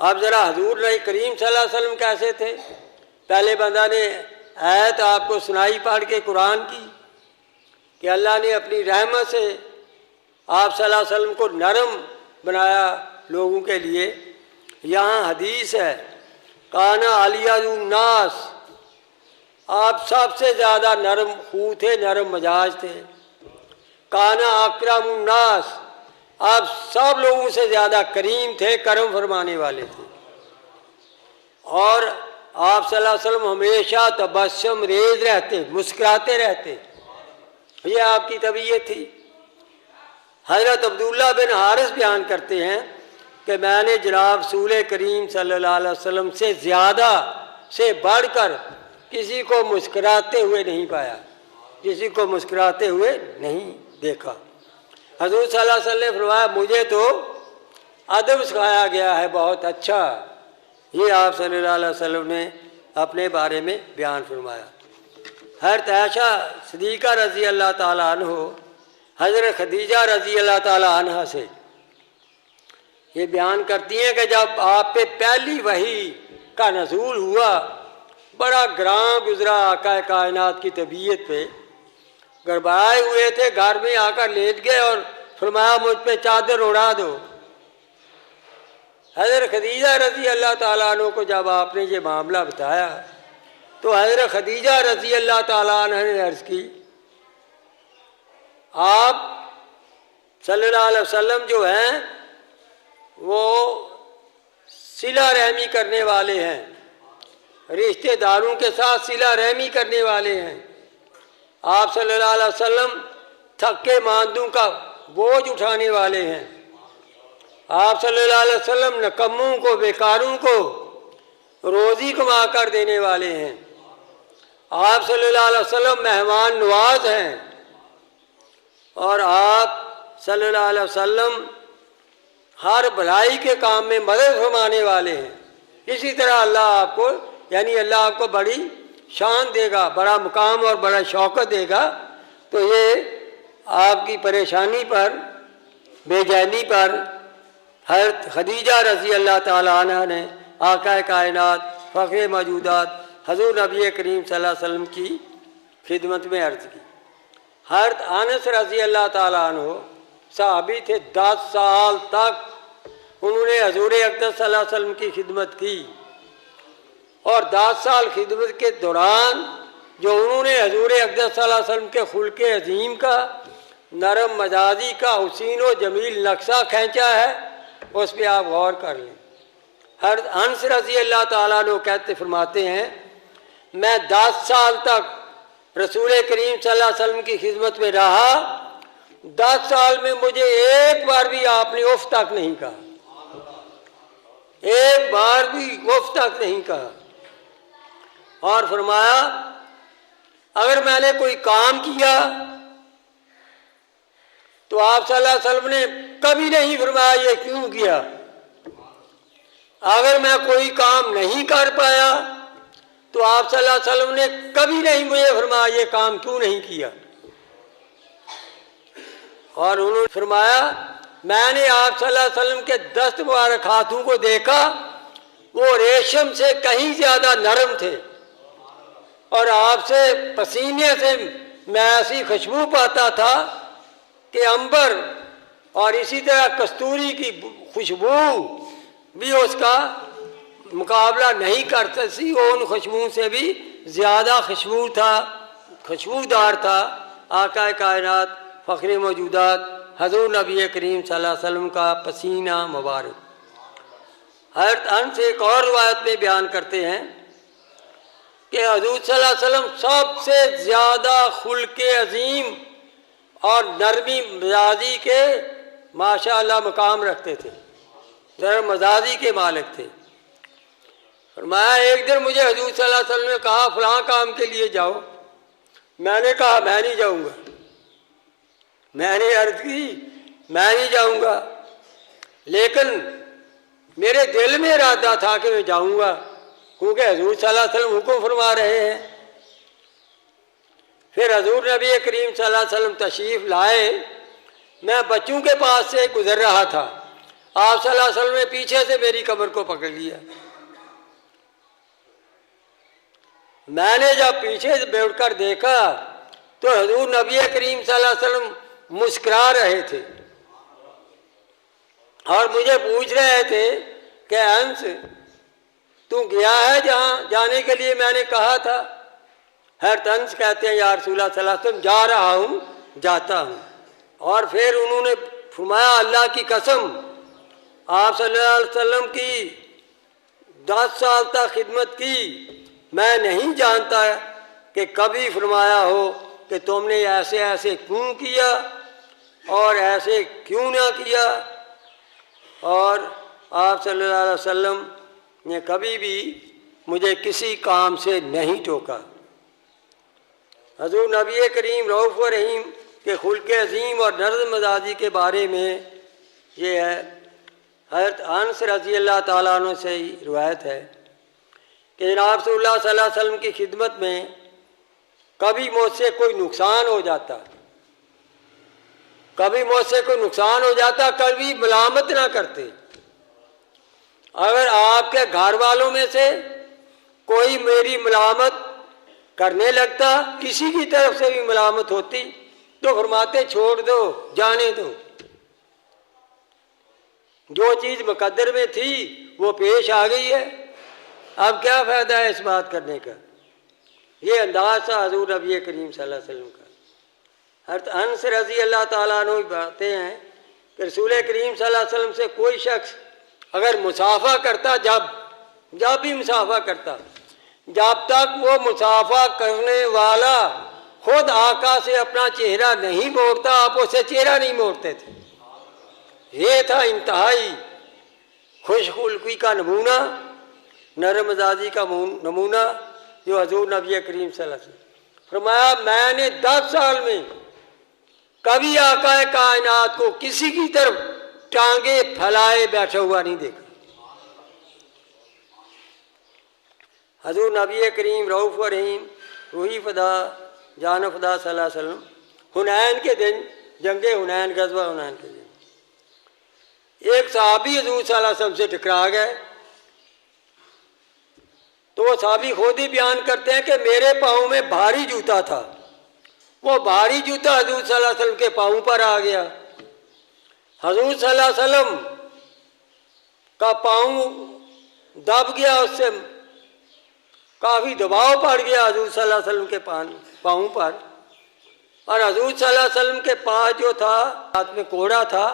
अब ज़रा हजूर नबी करीम सल्लल्लाहु अलैहि वसल्लम कैसे थे। पहले बंदा ने आयत आपको सुनाई पढ़ के कुरान की कि अल्लाह ने अपनी रहमत से आप सल्लल्लाहु अलैहि वसल्लम को नरम बनाया लोगों के लिए। यहाँ हदीस है, काना अलियानास, आप सबसे ज़्यादा नरम खू थे, नरम मजाज थे। काना अकरमुन्नास, आप सब लोगों से ज़्यादा करीम थे, करम फरमाने वाले थे। और आप सल्लल्लाहु अलैहि वसल्लम हमेशा तबस्सुम रेज रहते, मुस्कुराते रहते, ये आपकी तबीयत थी। हज़रत अब्दुल्ला बिन हारिस बयान करते हैं कि मैंने जनाब रसूल करीम सल्लल्लाहु अलैहि वसल्लम से ज़्यादा से बढ़कर किसी को मुस्कुराते हुए नहीं पाया, किसी को मुस्कुराते हुए नहीं देखा। हज़ूर सल्लल्लाहु अलैहि वसल्लम ने फरमाया, मुझे तो अदब सिखाया गया है बहुत अच्छा। ये आप सल्लल्लाहु अलैहि वसल्लम ने अपने बारे में बयान फरमाया। हज़रत आयशा सिद्दीक़ा रज़ी अल्लाह ताला अन्हो हज़रत खदीजा रज़ी अल्लाह ताला अन्हा से ये बयान करती हैं कि जब आप पे पहली वही का नज़ूल हुआ, बड़ा ग्रां गुजरा आका कायनात की तबीयत पे, गड़बड़ाए हुए थे, घर में आकर लेट गए और फरमाया मुझ पे चादर उड़ा दो। हज़रत खदीजा रज़ी अल्लाह ताला अन्हा को जब आपने ये मामला बताया तो हज़रत खदीजा रज़ी अल्लाह ताला अन्हा ने अर्ज़ की, आप सल्लल्लाहु अलैहि वसल्लम जो हैं वो सिला रहमी करने वाले हैं, रिश्तेदारों के साथ सिला रहमी करने वाले हैं। आप सल्लल्लाहु अलैहि वसल्लम थके मांदों का बोझ उठाने वाले हैं। आप सल्लल्लाहु अलैहि वसल्लम नकम्मों को, बेकारों को रोज़ी कमा कर देने वाले हैं। आप सल्लल्लाहु अलैहि वसल्लम मेहमान नवाज हैं और आप सल्लल्लाहु अलैहि वसल्लम हर भलाई के काम में मदद फरमाने वाले हैं। इसी तरह अल्लाह आपको, यानी अल्लाह आपको बड़ी शान देगा, बड़ा मुकाम और बड़ा शौकत देगा। तो ये आपकी परेशानी पर, बेचैनी पर हज़रत खदीजा रज़ी अल्लाह ताला अन्हा ने आका कायनात फ़ख्र मौजूदात हज़ूर नबी करीम सल्लल्लाहु अलैहि वसल्लम की खिदमत में अर्ज़ की। हज़रत अनस रज़ी अल्लाह ताला अन्हु सहाबी थे, 10 साल तक उन्होंने हज़ूर अक़दस सल्लल्लाहु अलैहि वसल्लम की खिदमत की। और 10 साल खिदमत के दौरान जो उन्होंने हज़ूर अक़दस सल्लल्लाहु अलैहि वसल्लम के खुल्क़े अज़ीम का, नरम मजाजी का हुसीन व जमील नक्शा खींचा है, उस पर आप गौर कर लें। हज़रत अनस रज़ी अल्लाह ताला अन्हु कहते फरमाते हैं, मैं 10 साल तक रसूल करीम सल्लल्लाहु अलैहि वसल्लम की खिदमत में रहा, 10 साल में मुझे एक बार भी आपने उफ तक नहीं कहा, एक बार भी उफ तक नहीं कहा। और फरमाया अगर मैंने कोई काम किया तो आप सल्लल्लाहु अलैहि वसल्लम ने कभी नहीं फरमाया ये क्यों किया। अगर मैं कोई काम नहीं कर पाया तो आप सल्लल्लाहु अलैहि वसल्लम ने कभी नहीं मुझे फरमाया ये काम क्यों नहीं किया। और उन्होंने फरमाया मैंने आप सल्लल्लाहु अलैहि वसल्लम के दस्त मुबारक हाथों को देखा, वो रेशम से कहीं ज़्यादा नरम थे और आपसे पसीने से मैं ऐसी खुशबू पाता था कि अंबर और इसी तरह कस्तूरी की खुशबू भी उसका मुकाबला नहीं कर सकती, वो उन खुशबू से भी ज़्यादा खुशबूदार था। आका कायनात फ़ख्र मौजूदात हज़ूर नबी करीम सल्लल्लाहु अलैहि वसल्लम का पसीना मुबारक। हज़रत अनस एक और रिवायत में बयान करते हैं कि हज़ूर सल्लल्लाहु अलैहि वसल्लम सबसे ज़्यादा खुल्क़े अज़ीम और नरमी मिजाजी के माशाअल्लाह मकाम रखते थे, नरम मिजाजी के मालिक थे। फरमाया एक दिन मुझे हज़ूर सल्लल्लाहु अलैहि वसल्लम ने कहा फ़लाँ काम के लिए जाओ, मैंने कहा मैं नहीं जाऊँगा। मैंने अर्ज़ की मैं नहीं जाऊँगा, लेकिन मेरे दिल में इरादा था कि मैं जाऊँगा, क्योंकि हज़ूर सल्लल्लाहु अलैहि वसल्लम हुक्म फरमा रहे हैं। फिर हज़ूर नबी करीम सल्लल्लाहु अलैहि वसल्लम तशरीफ़ लाए। मैं बच्चों के पास से गुज़र रहा था, आप सल्लल्लाहु अलैहि वसल्लम ने पीछे से मेरी कमर को पकड़ लिया। मैंने जब पीछे से बैठकर देखा तो हुजूर नबी करीम सल्लल्लाहु अलैहि वसल्लम मुस्कुरा रहे थे और मुझे पूछ रहे थे कि हंस, तू गया है जहाँ जाने के लिए मैंने कहा था? हर हंस कहते हैं या रसूलल्लाह सल्लल्लाहु अलैहि वसल्लम, जा रहा हूँ, जाता हूँ। और फिर उन्होंने फरमाया, अल्लाह की कसम, आप सल्लल्लाहु अलैहि वसल्लम की 10 साल तक खिदमत की, मैं नहीं जानता कि कभी फरमाया हो कि तुमने ऐसे ऐसे क्यों किया और ऐसे क्यों ना किया। और आप सल्लल्लाहु अलैहि वसल्लम ने कभी भी मुझे किसी काम से नहीं टोका। हजूर नबी करीम रऊफ़ व रहीम के खुल्क़ अज़ीम और नज़्म मजाजी के बारे में ये है, हज़रत अनस रज़ी अल्लाह ताला अन्हु से ही रिवायत है कि जनाब रसूलुल्लाह सल्लल्लाहु अलैहि वसल्लम की खिदमत में कभी मुझसे कोई नुकसान हो जाता, कभी मुझसे कोई नुकसान हो जाता, कभी मलामत ना करते। अगर आपके घर वालों में से कोई मेरी मलामत करने लगता, किसी की तरफ से भी मलामत होती, तो फरमाते छोड़ दो, जाने दो, जो चीज़ मुकद्दर में थी वो पेश आ गई है, अब क्या फ़ायदा है इस बात करने का। ये अंदाज़ था हजूर नबी करीम सल्लल्लाहु अलैहि वसल्लम का। हज़रत अनस रज़ी अल्लाह ताला अन्हु बताते हैं कि रसूल करीम सल्लल्लाहु अलैहि वसल्लम से कोई शख्स अगर मुसाफा करता, जब भी मुसाफा करता, जब तक वो मुसाफा करने वाला खुद आका से अपना चेहरा नहीं मोड़ता, आप उससे चेहरा नहीं मोड़ते थे। ये था इंतहाई खुशखुल्की का नमूना, नरम मिजाजी का नमूना जो हजूर नबी करीम सल्लल्लाहु अलैहि वसल्लम। फरमाया, मैंने 10 साल में कभी आका कायनात को किसी की तरफ टांगे फैलाए बैठा हुआ नहीं देखा। हजूर नबी करीम रऊफ़ व रहीम, रूही फदा, जान फदा सल्लल्लाहु अलैहि वसल्लम हुनैन के दिन, जंगे हुनैन, गज़वा हुनैन के दिन एक सहाबी हजूर सल्लल्लाहु अलैहि वसल्लम से टकरा गए। तो वो सहाबी खुद ही बयान करते हैं कि मेरे पाँव में भारी जूता था, वो भारी जूता हजूर सल्लल्लाहु अलैहि वसल्लम के पाँव पर आ गया। हजूर सल्लल्लाहु अलैहि वसल्लम का पाँव दब गया, उससे काफ़ी दबाव पड़ गया हजूर सल्लल्लाहु अलैहि वसल्लम के पाँव पर। और हजूर सल्लल्लाहु अलैहि वसल्लम के पास जो था, हाथ में कोड़ा था,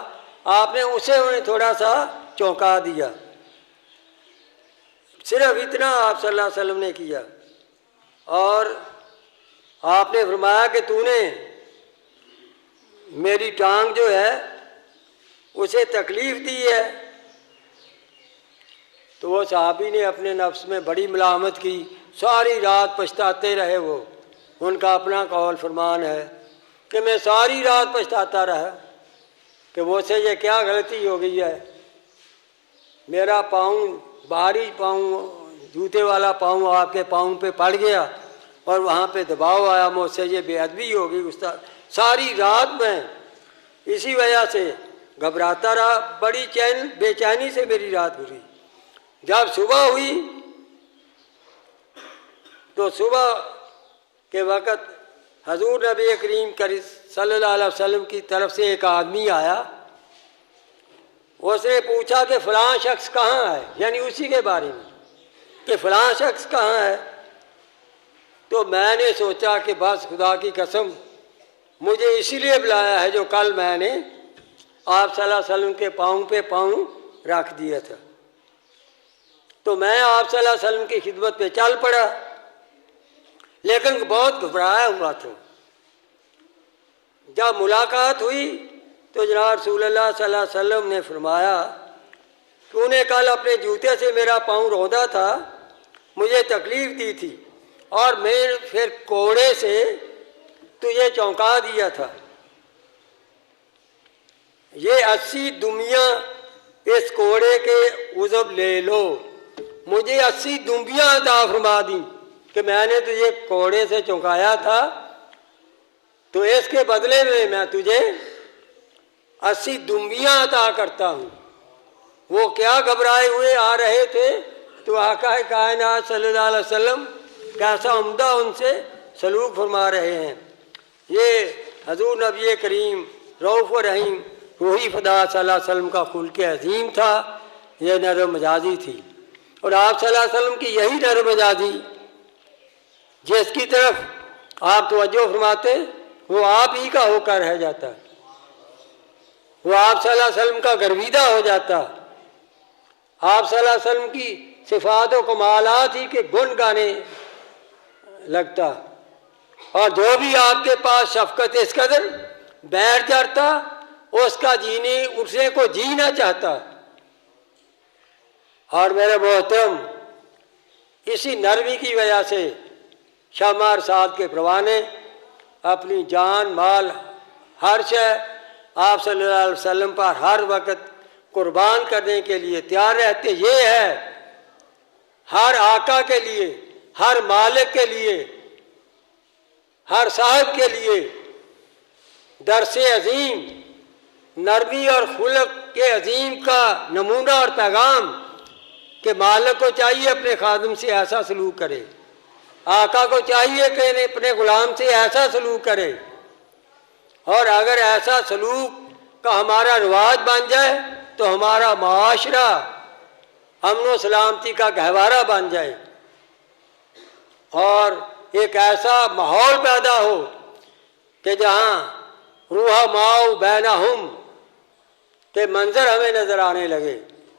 आपने उसे उन्हें थोड़ा सा चौंका दिया, सिर्फ इतना आप सल्लल्लाहु अलैहि वसल्लम ने किया। और आपने फरमाया कि तूने मेरी टांग जो है उसे तकलीफ़ दी है। तो वो सहाबी ने अपने नफ्स में बड़ी मलामत की, सारी रात पछताते रहे। वो उनका अपना कौल फरमान है कि मैं सारी रात पछताता रहा कि मुझसे ये क्या गलती हो गई है, मेरा पाँव, भारी पाँव, जूते वाला पाँव आपके पाँव पे पड़ गया और वहाँ पे दबाव आया, मुझसे ये बेअदबी हो गई। उस सारी रात मैं इसी वजह से घबराता रहा, बड़ी बेचैनी से मेरी रात गुजरी। जब सुबह हुई तो सुबह के वक़्त हजूर नबी करीम सल्लल्लाहु अलैहि वसल्लम की तरफ से एक आदमी आया। उसने पूछा कि फ़लाँ शख्स कहाँ है, यानी उसी के बारे में कि फ़लाँ शख्स कहाँ है। तो मैंने सोचा कि बस खुदा की कसम, मुझे इसीलिए बुलाया है जो कल मैंने आप सल्लल्लाहु अलैहि वसल्लम के पाँव पे पाँव रख दिया था। तो मैं आप सल्लल्लाहु अलैहि वसल्लम की खिदमत पे चल पड़ा, लेकिन बहुत घबराया हुआ था। जब मुलाकात हुई तो जनाब रसूलुल्लाह सल्लल्लाहु अलैहि वसल्लम ने फरमाया, तूने कल अपने जूते से मेरा पाँव रौंदा था, मुझे तकलीफ़ दी थी और मैं फिर कोड़े से तुझे चौंका दिया था। ये 80 दुमियाँ इस कोड़े के उज़ब ले लो, मुझे 80 दुम्बियाँ अता फरमा दी कि मैंने तुझे कोड़े से चौंकाया था, तो इसके बदले में मैं तुझे 80 दुम्बियाँ अता करता हूँ। वो क्या घबराए हुए आ रहे थे, तो आका कायनात सल्लल्लाहु अलैहि वसल्लम कैसा उम्दा उनसे सलूक फरमा रहे हैं। ये हजूर नबी करीम रऊफ़ रहीम रूही फ़दा सल्लल्लाहु अलैहि वसल्लम का खुल्क़ अज़ीम था, ये नरम मजाजी थी। और आप सल्लल्लाहु अलैहि वसल्लम की यही नरम मजाजी जिसकी तरफ आप तवज्जो फरमाते, वो आप ही का होकर रह जाता, वो आप सल्लल्लाहु अलैहि वसल्लम का गर्विदा हो जाता, आप सल्लल्लाहु अलैहि वसल्लम की सिफ़ात व कमालात ही के गुण गाने लगता। और जो भी आपके पास शफ़क़त इस कदर बैठ जाता, उसका जीने उसे को जीना चाहता। और मेरे मोहतरम, इसी नरमी की वजह से शामार साद के परवाने अपनी जान माल हर शय आप सल्लल्लाहु अलैहि वसल्लम पर हर वक्त कुर्बान करने के लिए तैयार रहते। ये है हर आका के लिए, हर मालिक के लिए, हर साहब के लिए दरसे अजीम, नरमी और खुलक के अजीम का नमूना और पैगाम कि मालिक को चाहिए अपने खादिम से ऐसा सलूक करे, आका को चाहिए कि अपने गुलाम से ऐसा सलूक करे। और अगर ऐसा सलूक का हमारा रिवाज बन जाए तो हमारा माशरा अमन व सलामती का गहवारा बन जाए और एक ऐसा माहौल पैदा हो कि जहाँ रूहा माओ बैनहुम के मंजर हमें नज़र आने लगे।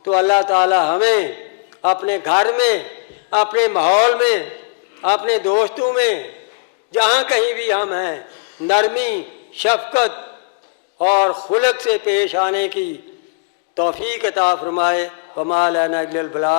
तो अल्लाह ताला हमें अपने घर में, अपने माहौल में, अपने दोस्तों में, जहाँ कहीं भी हम हैं, नरमी, शफ़क़त और खुलक से पेश आने की तौफ़ीक़ अता फ़रमाए। वमा लना इल्लल बलाग।